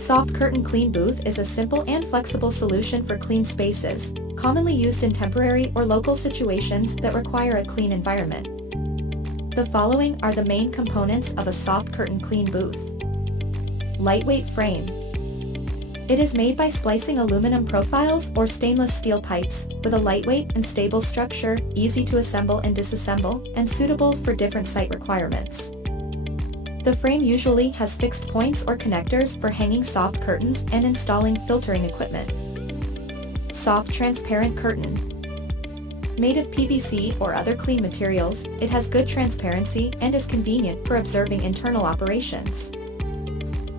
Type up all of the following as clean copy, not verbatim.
Soft curtain clean booth is a simple and flexible solution for clean spaces, commonly used in temporary or local situations that require a clean environment. The following are the main components of a soft curtain clean booth. Lightweight frame. It is made by splicing aluminum profiles or stainless steel pipes, with a lightweight and stable structure, easy to assemble and disassemble, and suitable for different site requirements. The frame usually has fixed points or connectors for hanging soft curtains and installing filtering equipment. Soft transparent curtain. Made of PVC or other clean materials, it has good transparency and is convenient for observing internal operations.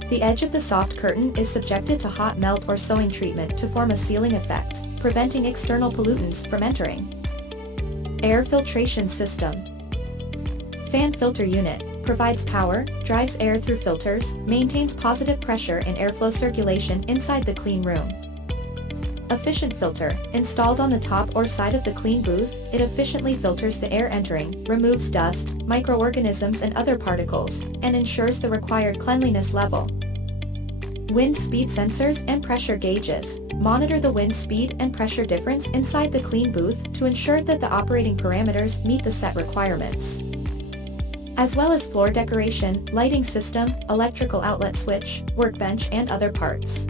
The edge of the soft curtain is subjected to hot melt or sewing treatment to form a sealing effect, preventing external pollutants from entering. Air filtration system. Fan filter unit. Provides power, drives air through filters, maintains positive pressure and airflow circulation inside the clean room. Efficient filter. Installed on the top or side of the clean booth, it efficiently filters the air entering, removes dust, microorganisms and other particles, and ensures the required cleanliness level. Wind speed sensors and pressure gauges. Monitor the wind speed and pressure difference inside the clean booth to ensure that the operating parameters meet the set requirements. As well as floor decoration, lighting system, electrical outlet switch, workbench and other parts.